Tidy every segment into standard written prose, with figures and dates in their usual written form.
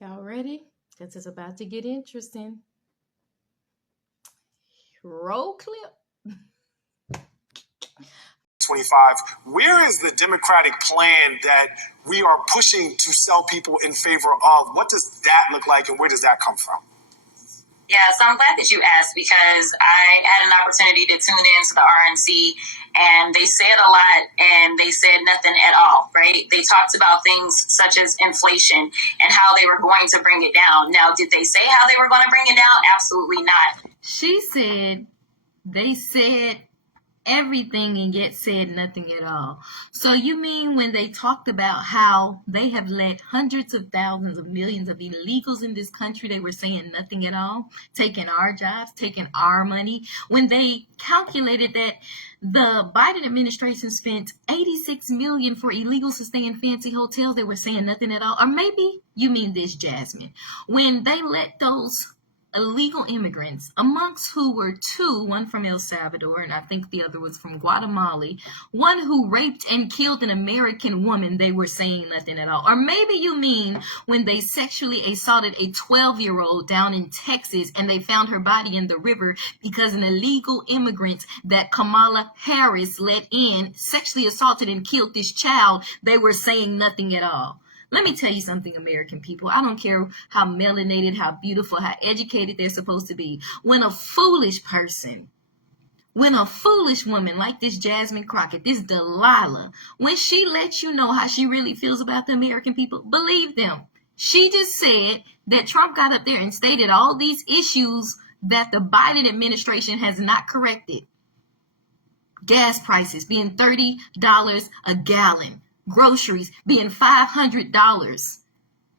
Y'all ready? Because it's about to get interesting. Roll clip. 25. Where is the Democratic plan that we are pushing to sell people in favor of? What does that look like and where does that come from? Yeah, so I'm glad that you asked because I had an opportunity to tune in to the RNC and they said a lot and they said nothing at all, right? They talked about things such as inflation and how they were going to bring it down. Now, did they say how they were going to bring it down? Absolutely not. She said, they said everything and yet said nothing at all. So you mean when they talked about how they have let hundreds of thousands of millions of illegals in this country, they were saying nothing at all, taking our jobs, taking our money, when they calculated that the Biden administration spent $86 million for illegals to stay in fancy hotels, they were saying nothing at all? Or maybe you mean this, Jasmine, when they let those illegal immigrants, amongst who were two, one from El Salvador and I think the other was from Guatemala, one who raped and killed an American woman, they were saying nothing at all. Or maybe you mean when they sexually assaulted a 12-year-old down in Texas and they found her body in the river because an illegal immigrant that Kamala Harris let in sexually assaulted and killed this child, they were saying nothing at all. Let me tell you something, American people. I don't care how melanated, how beautiful, how educated they're supposed to be. When a foolish person, when a foolish woman like this Jasmine Crockett, this Delilah, when she lets you know how she really feels about the American people, believe them. She just said that Trump got up there and stated all these issues that the Biden administration has not corrected. Gas prices being $30 a gallon. Groceries being $500.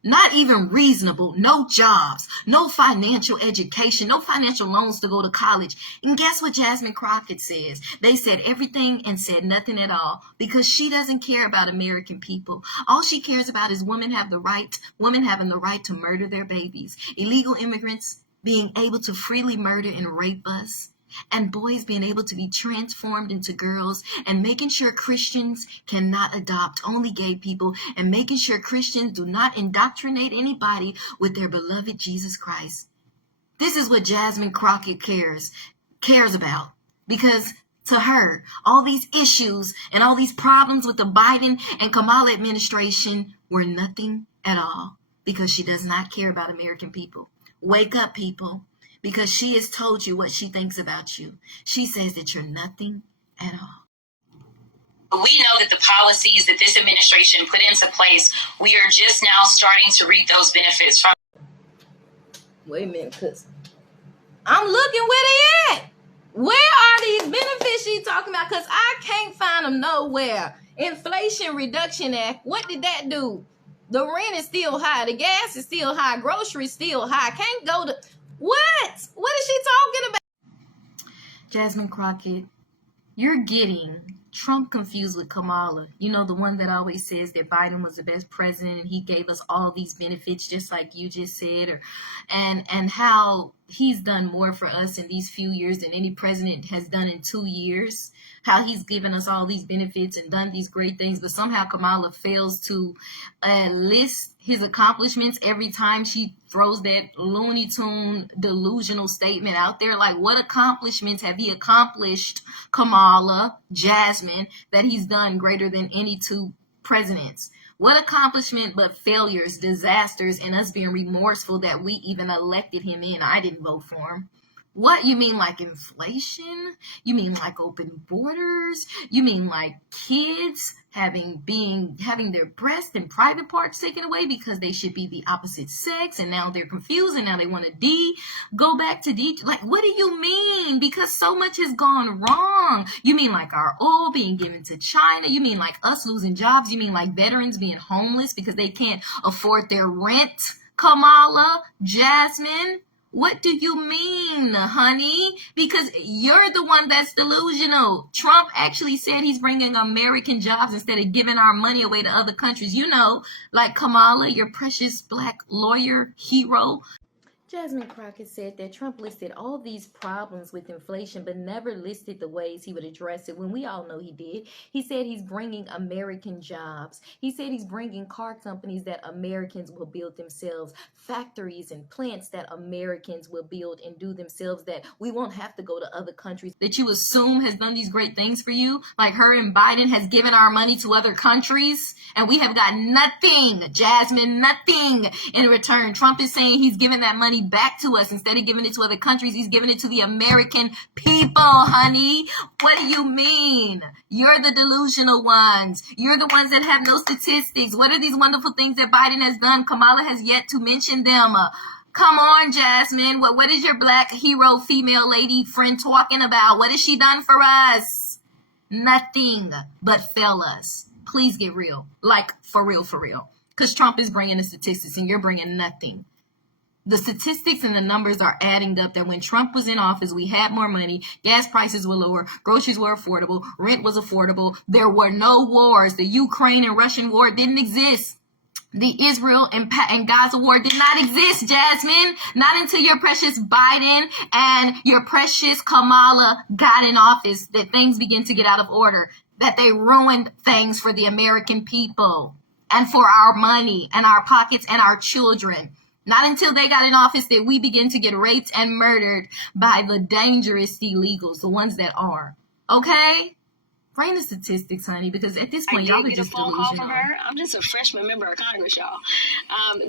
Not even reasonable. No jobs. No financial education. No financial loans to go to college. And guess what Jasmine Crockett says? They said everything and said nothing at all because she doesn't care about American people. All she cares about is women having the right to murder their babies. Illegal immigrants being able to freely murder and rape us. And boys being able to be transformed into girls, and making sure Christians cannot adopt only gay people, and making sure Christians do not indoctrinate anybody with their beloved Jesus Christ. This is what Jasmine Crockett cares about, because to her, all these issues and all these problems with the Biden and Kamala administration were nothing at all, because she does not care about American people. Wake up, people. Because she has told you what she thinks about you. She says that you're nothing at all. We know that the policies that this administration put into place, we are just now starting to reap those benefits from. Wait a minute, because I'm looking where they at. Where are these benefits she talking about? Because I can't find them nowhere. Inflation Reduction Act, what did that do? The rent is still high. The gas is still high. Groceries still high. Can't go to... What? What is she talking about? Jasmine Crockett, you're getting Trump confused with Kamala. You know, the one that always says that Biden was the best president and he gave us all these benefits, just like you just said, and how he's done more for us in these few years than any president has done in 2 years. How he's given us all these benefits and done these great things, but somehow Kamala fails to list his accomplishments every time she throws that Looney Tune delusional statement out there. Like, what accomplishments have he accomplished, Kamala, Jasmine, that he's done greater than any two presidents? What accomplishment but failures, disasters, and us being remorseful that we even elected him in? I didn't vote for him. What? You mean like inflation? You mean like open borders? You mean like kids having their breast and private parts taken away because they should be the opposite sex, and now they're confused and now they want to go back to D? Like, what do you mean? Because so much has gone wrong. You mean like our oil being given to China? You mean like us losing jobs? You mean like veterans being homeless because they can't afford their rent? Kamala, Jasmine, what do you mean, honey? Because you're the one that's delusional. Trump actually said he's bringing American jobs instead of giving our money away to other countries. You know, like Kamala, your precious black lawyer hero. Jasmine Crockett said that Trump listed all these problems with inflation, but never listed the ways he would address it, when we all know he did. He said he's bringing American jobs. He said he's bringing car companies that Americans will build themselves, factories and plants that Americans will build and do themselves, that we won't have to go to other countries that you assume has done these great things for you. Like her and Biden has given our money to other countries, and we have got nothing, Jasmine, nothing in return. Trump is saying he's giving that money back to us. Instead of giving it to other countries, he's giving it to the American people, honey. What do you mean? You're the delusional ones. You're the ones that have no statistics. What are these wonderful things that Biden has done? Kamala has yet to mention them. Come on, Jasmine. What is your black hero female lady friend talking about? What has she done for us? Nothing but fail us. Please get real. Like, for real, for real. Because Trump is bringing the statistics and you're bringing nothing. The statistics and the numbers are adding up that when Trump was in office, we had more money, gas prices were lower, groceries were affordable, rent was affordable, there were no wars. The Ukraine and Russian war didn't exist. The Israel and Gaza war did not exist, Jasmine. Not until your precious Biden and your precious Kamala got in office that things began to get out of order, that they ruined things for the American people and for our money and our pockets and our children. Not until they got in office that we begin to get raped and murdered by the dangerous illegals, the ones that are. Okay? Bring the statistics, honey, because at this point, y'all are just delusional. I did get a phone call from her. I'm just a freshman member of Congress, y'all.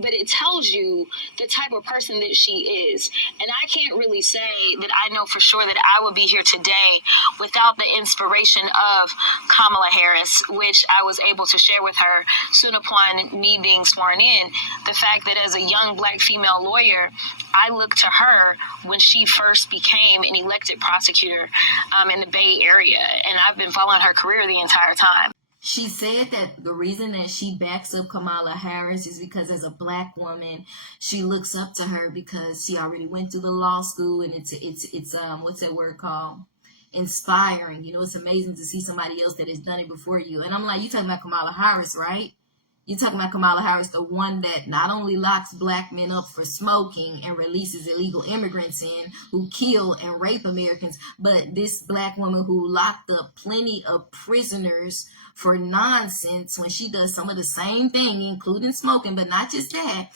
But it tells you the type of person that she is. And I can't really say that I know for sure that I would be here today without the inspiration of Kamala Harris, which I was able to share with her soon upon me being sworn in. The fact that as a young black female lawyer, I looked to her when she first became an elected prosecutor in the Bay Area. And I've been following her career the entire time. She said that the reason that she backs up Kamala Harris is because as a black woman, she looks up to her because she already went through the law school, and it's what's that word called? Inspiring. You know, it's amazing to see somebody else that has done it before you. And I'm like, you talking about Kamala Harris, right? You're talking about Kamala Harris, the one that not only locks black men up for smoking and releases illegal immigrants in who kill and rape Americans, but this black woman who locked up plenty of prisoners for nonsense when she does some of the same thing, including smoking, but not just that.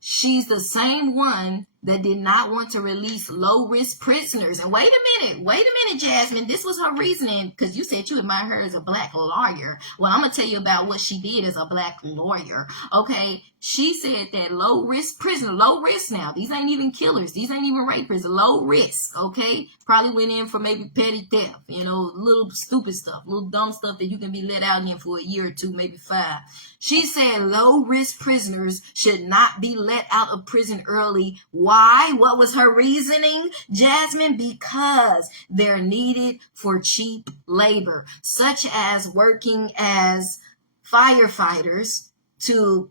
She's the same one that did not want to release low-risk prisoners. And wait a minute, Jasmine. This was her reasoning, because you said you admire her as a black lawyer. Well, I'm going to tell you about what she did as a black lawyer. Okay, she said that low-risk prisoner, low risk now. These ain't even killers. These ain't even rapists. Low risk, okay? Probably went in for maybe petty theft, you know, little stupid stuff, little dumb stuff that you can be let out in for a year or two, maybe 5. She said low-risk prisoners should not be let out of prison early. Why? What was her reasoning, Jasmine? Because they're needed for cheap labor, such as working as firefighters to,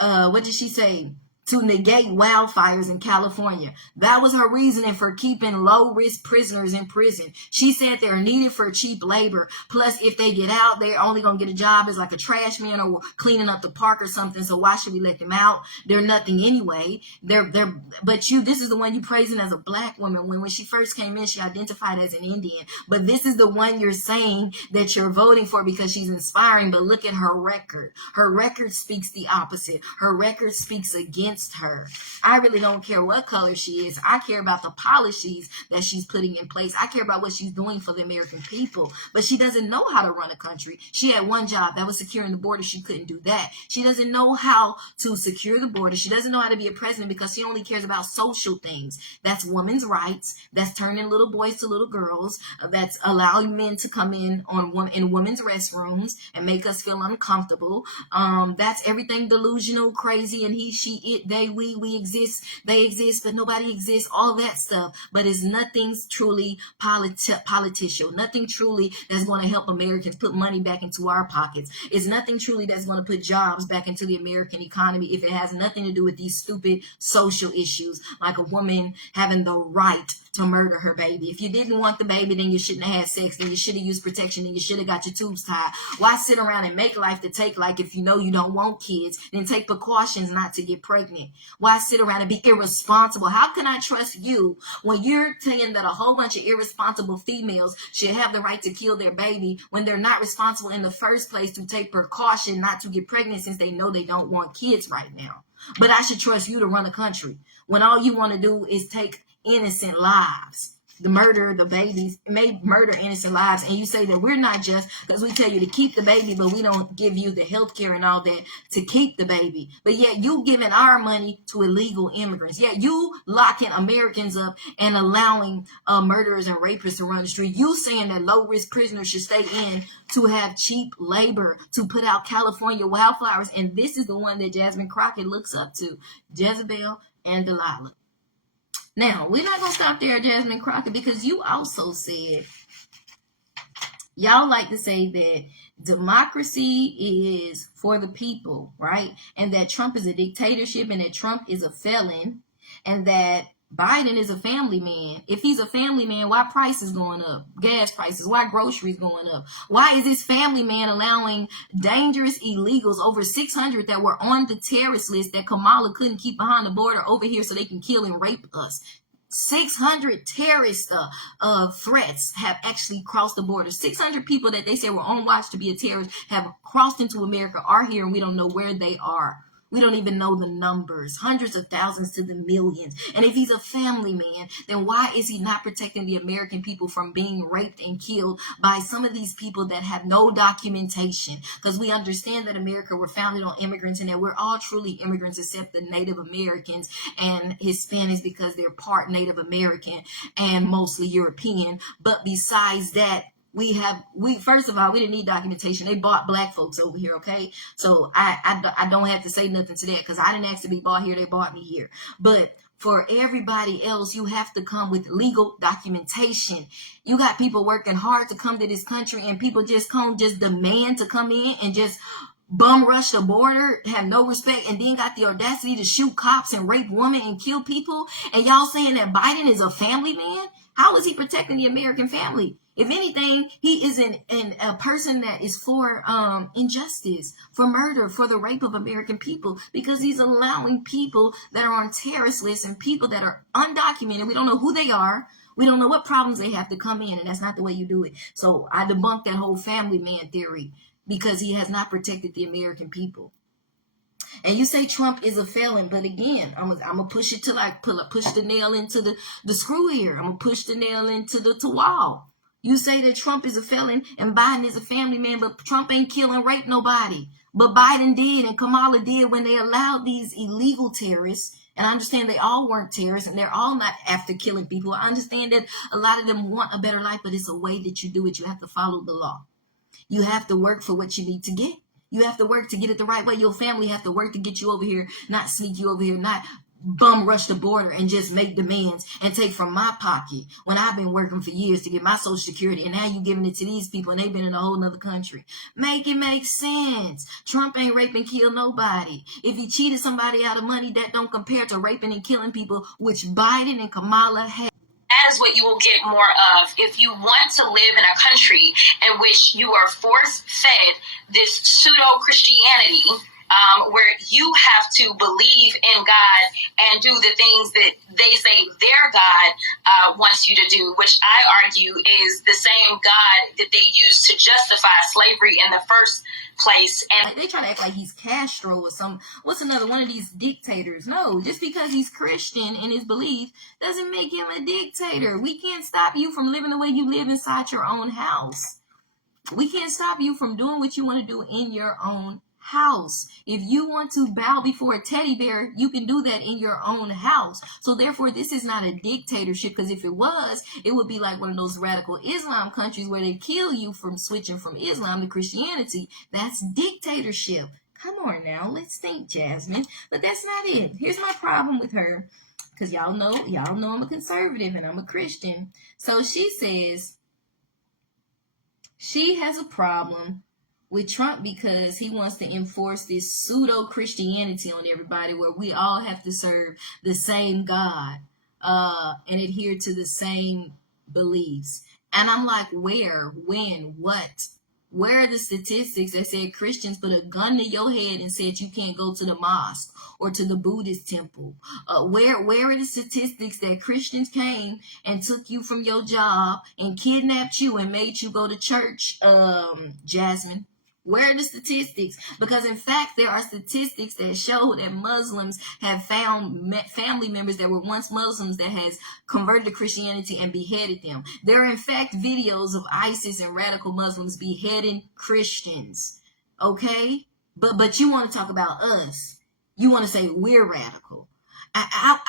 what did she say? To negate wildfires in California. That was her reasoning for keeping low-risk prisoners in prison. She said they're needed for cheap labor. Plus, if they get out, they're only going to get a job as like a trash man or cleaning up the park or something. So why should we let them out? They're nothing anyway. But this is the one you praising as a black woman. When she first came in, she identified as an Indian. But this is the one you're saying that you're voting for because she's inspiring. But look at her record. Her record speaks the opposite. Her record speaks against her. I really don't care what color she is. I care about the policies that she's putting in place. I care about what she's doing for the American people. But she doesn't know how to run a country. She had one job, that was securing the border. She couldn't do that. She doesn't know how to secure the border. She doesn't know how to be a president because she only cares about social things. That's women's rights. That's turning little boys to little girls. That's allowing men to come in women's restrooms and make us feel uncomfortable. That's everything delusional, crazy, and he, she, it, they, we exist, they exist, but nobody exists, all that stuff. But it's nothing truly political, nothing truly that's going to help Americans put money back into our pockets. It's nothing truly that's going to put jobs back into the American economy if it has nothing to do with these stupid social issues, like a woman having the right to murder her baby. If you didn't want the baby, then you shouldn't have had sex, then you should have used protection, then you should have got your tubes tied. Why sit around and make life to take, like if you know you don't want kids, then take precautions not to get pregnant? pregnant? Why sit around and be irresponsible? How can I trust you when you're saying that a whole bunch of irresponsible females should have the right to kill their baby when they're not responsible in the first place to take precaution not to get pregnant since they know they don't want kids right now? But I should trust you to run a country when all you want to do is take innocent lives, the murder the babies, murder innocent lives, and you say that we're not just because we tell you to keep the baby, but we don't give you the health care and all that to keep the baby. But yet you giving our money to illegal immigrants. Yet you locking Americans up and allowing murderers and rapists to run the street. You saying that low-risk prisoners should stay in to have cheap labor to put out California wildflowers. And this is the one that Jasmine Crockett looks up to, Jezebel and Delilah. Now, we're not going to stop there, Jasmine Crockett, because you also said, y'all like to say that democracy is for the people, right? And that Trump is a dictatorship and that Trump is a felon and that Biden is a family man. If he's a family man, why prices going up? Gas prices, why groceries going up? Why is this family man allowing dangerous illegals, over 600 that were on the terrorist list that Kamala couldn't keep behind the border over here so they can kill and rape us? 600 terrorist threats have actually crossed the border. 600 people that they said were on watch to be a terrorist have crossed into America, are here, and we don't know where they are. We don't even know the numbers, hundreds of thousands to the millions. And if he's a family man, then why is he not protecting the American people from being raped and killed by some of these people that have no documentation? Because we understand that America were founded on immigrants and that we're all truly immigrants except the Native Americans and Hispanics because they're part Native American and mostly European. But besides that, we first of all, we didn't need documentation. They bought black folks over here, okay? So I don't have to say nothing to that because I didn't ask to be bought here. They bought me here. But for everybody else, you have to come with legal documentation. You got people working hard to come to this country and people just demand to come in and just bum rush the border, have no respect, and then got the audacity to shoot cops and rape women and kill people. And y'all saying that Biden is a family man? How is he protecting the American family? If anything, he is a person that is for injustice, for murder, for the rape of American people, because he's allowing people that are on terrorist lists and people that are undocumented. We don't know who they are. We don't know what problems they have to come in, and that's not the way you do it. So I debunked that whole family man theory because he has not protected the American people. And you say Trump is a felon, but again, I'm gonna push it till I push the nail into the screw here. I'm gonna push the nail into the wall. You say that Trump is a felon and Biden is a family man, but Trump ain't kill and rape nobody. But Biden did and Kamala did when they allowed these illegal terrorists. And I understand they all weren't terrorists and they're all not after killing people. I understand that a lot of them want a better life, but it's a way that you do it. You have to follow the law. You have to work for what you need to get. You have to work to get it the right way. Your family have to work to get you over here, not sneak you over here, not bum rush the border and just make demands and take from my pocket when I've been working for years to get my Social Security, and now you giving it to these people and they've been in a whole nother country. Make it make sense. Trump ain't rape and kill nobody. If he cheated somebody out of money, that don't compare to raping and killing people, which Biden and Kamala have. That is what you will get more of if you want to live in a country in which you are force-fed this pseudo-Christianity, where you have to believe in God and do the things that they say their God wants you to do, which I argue is the same God that they used to justify slavery in the first place. And they try to act like he's Castro or what's another one of these dictators. No, just because he's Christian in his belief doesn't make him a dictator. We can't stop you from living the way you live inside your own house. We can't stop you from doing what you want to do in your own house. If you want to bow before a teddy bear, you can do that in your own house. So therefore, this is not a dictatorship, because if it was, it would be like one of those radical Islam countries where they kill you from switching from Islam to Christianity. That's dictatorship. Come on now, let's think, Jasmine. But that's not it. Here's my problem with her, because y'all know I'm a conservative and I'm a Christian. So she says she has a problem with Trump because he wants to enforce this pseudo-Christianity on everybody where we all have to serve the same God and adhere to the same beliefs. And I'm like, where, when, what? Where are the statistics that said Christians put a gun to your head and said you can't go to the mosque or to the Buddhist temple? Where are the statistics that Christians came and took you from your job and kidnapped you and made you go to church, Jasmine? Where are the statistics? Because in fact, there are statistics that show that Muslims have found family members that were once Muslims that has converted to Christianity and beheaded them. There are in fact videos of ISIS and radical Muslims beheading Christians. Okay? But you want to talk about us. You want to say we're radical.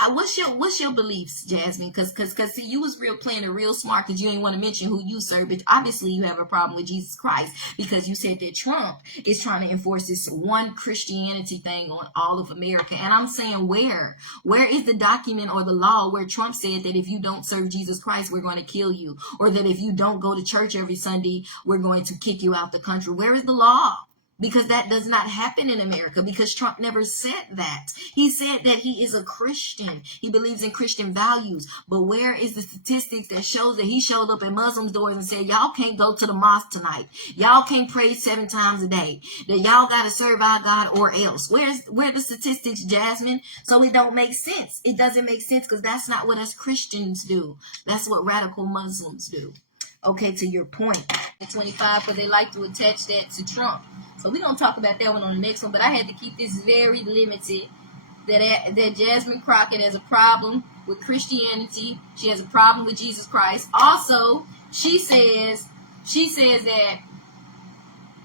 What's your beliefs, Jasmine? Cause see, you was playing it real smart because you ain't want to mention who you serve, but obviously you have a problem with Jesus Christ because you said that Trump is trying to enforce this one Christianity thing on all of America. And I'm saying where is the document or the law where Trump said that if you don't serve Jesus Christ, we're going to kill you, or that if you don't go to church every Sunday, we're going to kick you out the country? Where is the law? Because that does not happen in America, because Trump never said that. He said that he is a Christian. He believes in Christian values. But where is the statistics that shows that he showed up at Muslims' doors and said, y'all can't go to the mosque tonight. Y'all can't pray 7 times a day. That y'all got to serve our God or else. Where are the statistics, Jasmine? So it don't make sense. It doesn't make sense because that's not what us Christians do. That's what radical Muslims do. Okay, to your point. 25, because they like to attach that to Trump. So we're going to talk about that one on the next one. But I had to keep this very limited. That Jasmine Crockett has a problem with Christianity. She has a problem with Jesus Christ. Also, she says that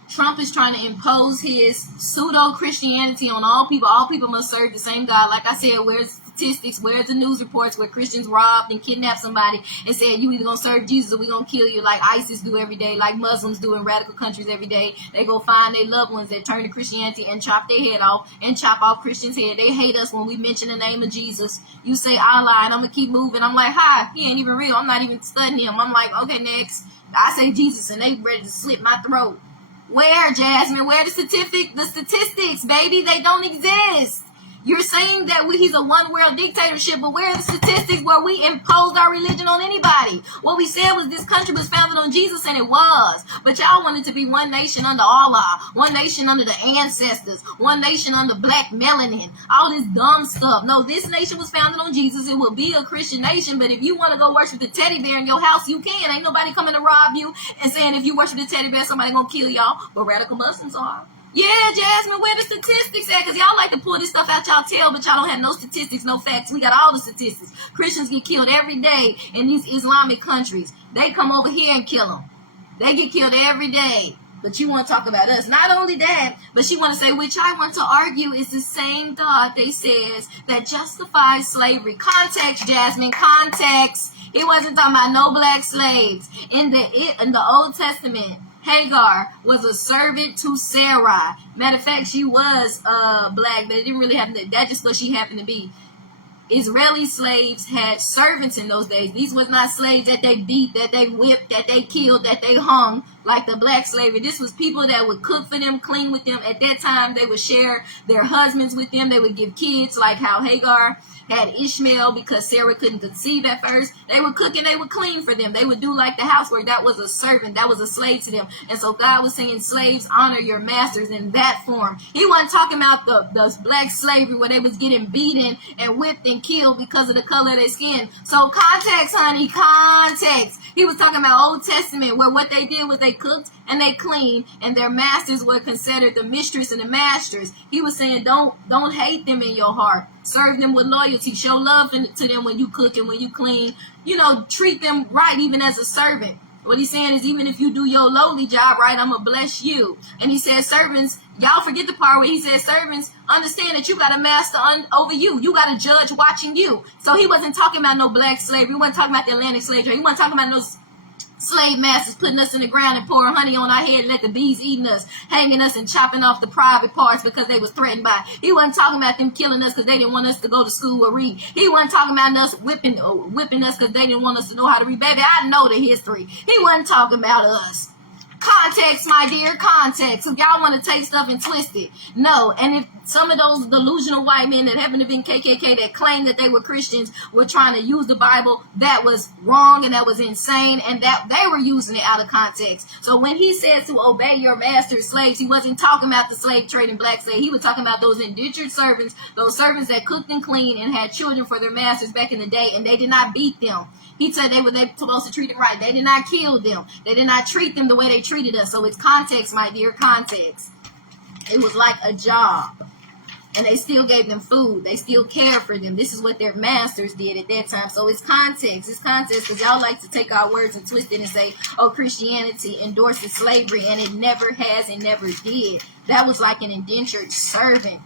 Trump is trying to impose his pseudo-Christianity on all people. All people must serve the same God. Like I said, where's statistics, where's the news reports where Christians robbed and kidnapped somebody and said, you either going to serve Jesus or we going to kill you, like ISIS do every day, like Muslims do in radical countries every day. They go find their loved ones that turn to Christianity and chop their head off and chop off Christians' head. They hate us when we mention the name of Jesus. You say Allah and I'm going to keep moving. I'm like, hi, he ain't even real. I'm not even studying him. I'm like, okay, next. I say Jesus and they ready to slit my throat. Where, Jasmine? Where the statistics, baby? They don't exist. You're saying that he's a one-world dictatorship, but where are the statistics where we imposed our religion on anybody? What we said was this country was founded on Jesus, and it was. But y'all wanted to be one nation under Allah, one nation under the ancestors, one nation under black melanin, all this dumb stuff. No, this nation was founded on Jesus. It will be a Christian nation, but if you want to go worship the teddy bear in your house, you can. Ain't nobody coming to rob you and saying if you worship the teddy bear, somebody gonna kill y'all. But radical Muslims are. Yeah, Jasmine, where the statistics at? Because y'all like to pull this stuff out y'all tail, but y'all don't have no statistics, no facts. We got all the statistics. Christians get killed every day in these Islamic countries. They come over here and kill them. They get killed every day. But you want to talk about us. Not only that, but she want to say, which I want to argue is the same God they says that justifies slavery. Context, Jasmine, context. He wasn't talking about no black slaves. In the Old Testament, Hagar was a servant to Sarai. Matter of fact, she was black, but it didn't really happen. That's just what she happened to be. Israeli slaves had servants in those days. These was not slaves that they beat, that they whipped, that they killed, that they hung like the black slavery. This was people that would cook for them, clean with them. At that time, they would share their husbands with them. They would give kids, like how Hagar had Ishmael because Sarah couldn't conceive at first. They would cook and they would clean for them. They would do like the housework. That was a servant. That was a slave to them. And so God was saying, slaves, honor your masters in that form. He wasn't talking about the black slavery where they was getting beaten and whipped and killed because of the color of their skin. So context, honey, context. He was talking about Old Testament where what they did was they cooked and they cleaned and their masters were considered the mistress and the masters. He was saying don't hate them in your heart. Serve them with loyalty. Show love to them when you cook and when you clean. You know, treat them right even as a servant. What he's saying is even if you do your lowly job right, I'm going to bless you. And he said servants, y'all forget the part where he said servants, understand that you got a master over you. You got a judge watching you. So he wasn't talking about no black slavery. He wasn't talking about the Atlantic slave trade. He wasn't talking about those slave masters putting us in the ground and pouring honey on our head and let the bees eating us, hanging us and chopping off the private parts because they was threatened by. He wasn't talking about them killing us because they didn't want us to go to school or read. He wasn't talking about us whipping us because they didn't want us to know how to read. Baby, I know the history. He wasn't talking about us. Context, my dear, context. If y'all want to take stuff and twist it. No, and Some of those delusional white men that happen to be in KKK that claim that they were Christians were trying to use the Bible that was wrong and that was insane, and that they were using it out of context. So when he says to obey your master's slaves, he wasn't talking about the slave trade and black slave. He was talking about those indentured servants, those servants that cooked and cleaned and had children for their masters back in the day, and they did not beat them. He said they were supposed to treat them right. They did not kill them. They did not treat them the way they treated us. So it's context, my dear, context. It was like a job. And they still gave them food. They still cared for them. This is what their masters did at that time. So it's context. It's context, because y'all like to take our words and twist it and say, oh, Christianity endorses slavery, and it never has and never did. That was like an indentured servant.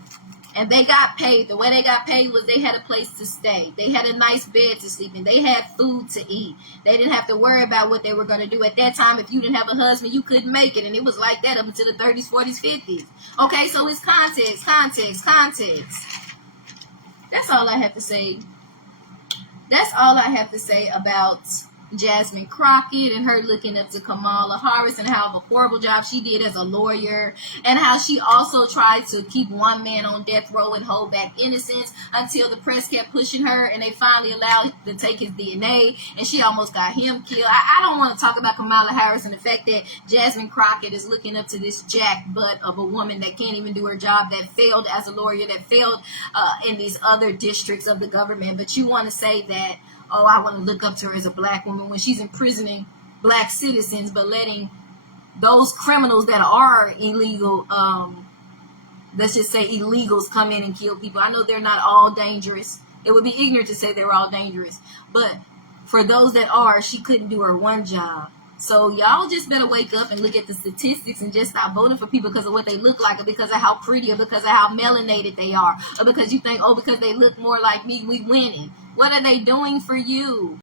And they got paid. The way they got paid was they had a place to stay. They had a nice bed to sleep in. They had food to eat. They didn't have to worry about what they were going to do. At that time, if you didn't have a husband, you couldn't make it. And it was like that up until the 30s, 40s, 50s. Okay, so it's context, context, context. That's all I have to say. That's all I have to say about Jasmine Crockett and her looking up to Kamala Harris and how of a horrible job she did as a lawyer, and how she also tried to keep one man on death row and hold back innocence until the press kept pushing her and they finally allowed to take his DNA, and she almost got him killed. I don't want to talk about Kamala Harris and the fact that Jasmine Crockett is looking up to this jack butt of a woman that can't even do her job, that failed as a lawyer, that failed in these other districts of the government. But you want to say that, oh, I want to look up to her as a black woman when she's imprisoning black citizens, but letting those criminals that are illegal, let's just say illegals, come in and kill people. I know they're not all dangerous. It would be ignorant to say they're all dangerous. But for those that are, she couldn't do her one job. So y'all just better wake up and look at the statistics and just stop voting for people because of what they look like, or because of how pretty, or because of how melanated they are, or because you think, oh, because they look more like me, we winning. What are they doing for you?